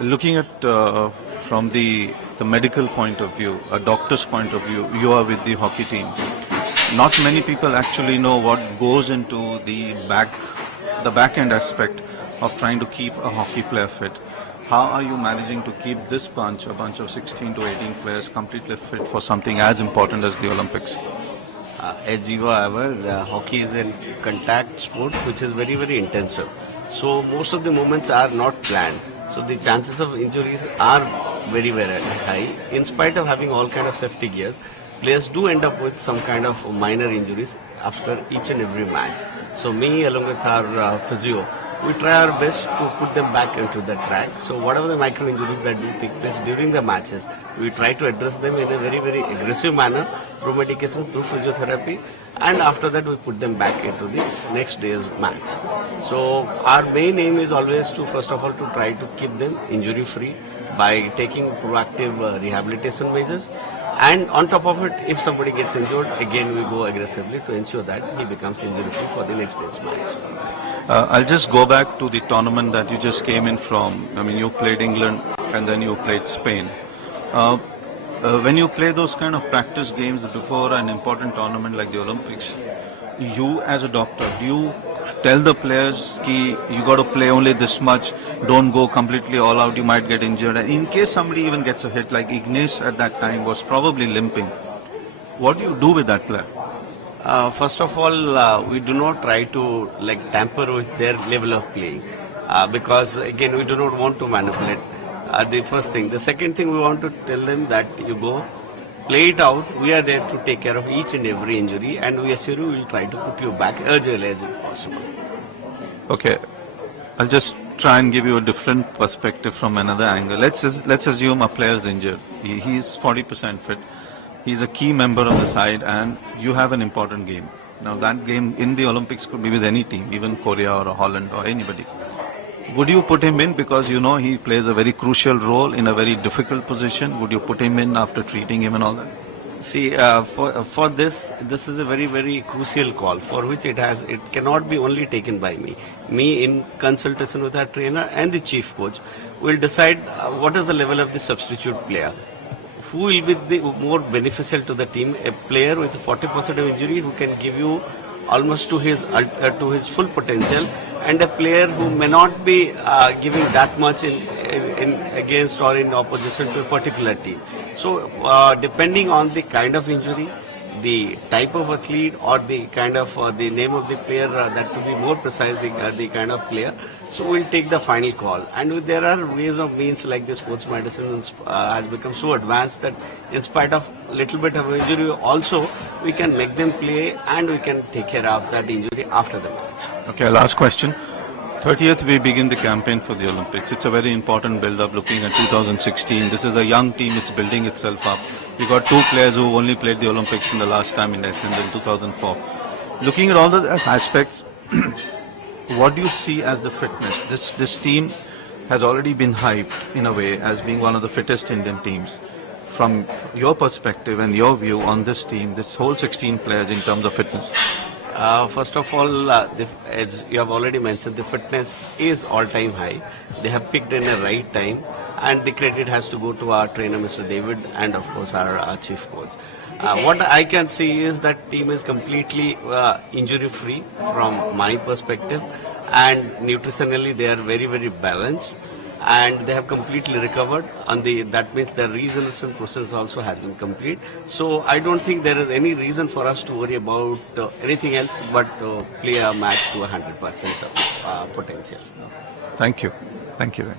Looking at from the medical point of view, a doctor's point of view, you are with the hockey team. Not many people actually know what goes into the back end aspect of trying to keep a hockey player fit. How are you managing to keep this bunch, a bunch of 16 to 18 players, completely fit for something as important as the Olympics? As you are aware, hockey is a contact sport which is very, very intensive. So most of the movements are not planned. So the chances of injuries are very, very high. In spite of having all kind of safety gears, players do end up with some kind of minor injuries after each and every match. So me, along with our physio, we try our best to put them back into the track. So whatever the micro injuries that do take place during the matches, we try to address them in a very, very aggressive manner through medications, through physiotherapy, and after that we put them back into the next day's match. So our main aim is always to, first of all, to try to keep them injury free by taking proactive rehabilitation measures. And on top of it, if somebody gets injured, again we go aggressively to ensure that he becomes injury free for the next day's match. I'll just go back to the tournament that you just came in from. I mean, you played England and then you played Spain. When you play those kind of practice games before an important tournament like the Olympics, you as a doctor, do you tell the players ki you got to play only this much, don't go completely all out, you might get injured? And in case somebody even gets a hit, like Ignace at that time was probably limping, what do you do with that player? First of all, we do not try to tamper with their level of playing because again we do not want to manipulate. The first thing. The second thing, we want to tell them that you go, play it out. We are there to take care of each and every injury, and we assure you we will try to put you back as early as possible. Okay, I'll just try and give you a different perspective from another angle. Let's assume a player is injured. He's 40% fit. He's a key member of the side, and you have an important game. Now that game in the Olympics could be with any team, even Korea or Holland or anybody. Would you put him in because you know he plays a very crucial role in a very difficult position? Would you put him in after treating him and all that? See, for this is a very, very crucial call for which it cannot be only taken by me. Me in consultation with our trainer and the chief coach will decide what is the level of the substitute player. Who will be the more beneficial to the team? A player with 40% of injury who can give you almost to his full potential, and a player who may not be giving that much in against or in opposition to a particular team. So depending on the kind of injury, the type of athlete, or the kind of the name of the player, that to be more precise, the kind of player, so we'll take the final call. And there are ways of means like the sports medicine has become so advanced that in spite of little bit of injury also we can make them play and we can take care of that injury after the match. Okay, last question. 30th we begin the campaign for the Olympics. It's a very important build-up looking at 2016. This is a young team, it's building itself up. We got two players who only played the Olympics in the last time in Athens in 2004. Looking at all the aspects, what do you see as the fitness? This team has already been hyped in a way as being one of the fittest Indian teams. From your perspective and your view on this team, this whole 16 players in terms of fitness? First of all, as you have already mentioned, the fitness is all-time high. They have picked in a right time, and the credit has to go to our trainer, Mr. David, and of course our chief coach. What I can see is that team is completely injury-free from my perspective, and nutritionally they are very, very balanced, and they have completely recovered. That means the resolution process also has been complete. So I don't think there is any reason for us to worry about anything else but play a match to 100% potential. Thank you. Thank you.